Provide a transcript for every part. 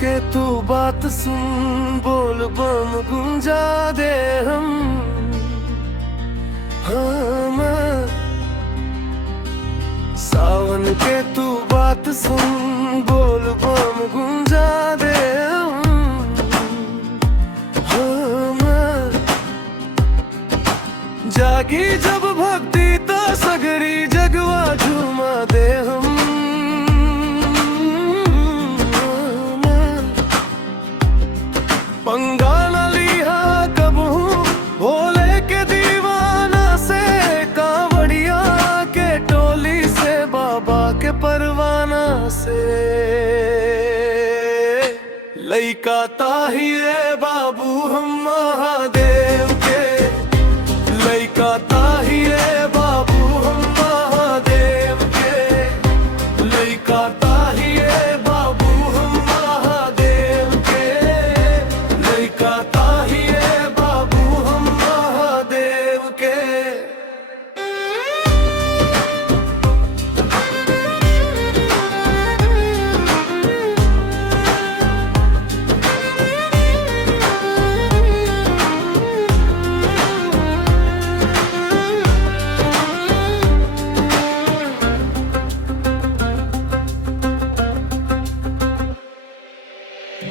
के तू बात सुन, बोल बम गुंजा दे हम। हाँ मैं सावन के तू बात सुन, बोल बम गुंजा दे हम। हाँ मैं जागी जब भक्ति तो सगरी जगवा झूमा दे हम। पंगा न लिया कब हूँ भोले के दीवाना से, कांवड़िया के टोली से, बाबा के परवाना से। लइका ताहिए बाबू हम महादेव के, लइका ताहिए बाबू हम महादेव के, लइका ताहिए बाबू हम महादेव के, लइका ताहिए बाबू हम महादेव के।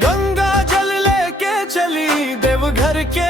गंगा जल लेके चली देवघर के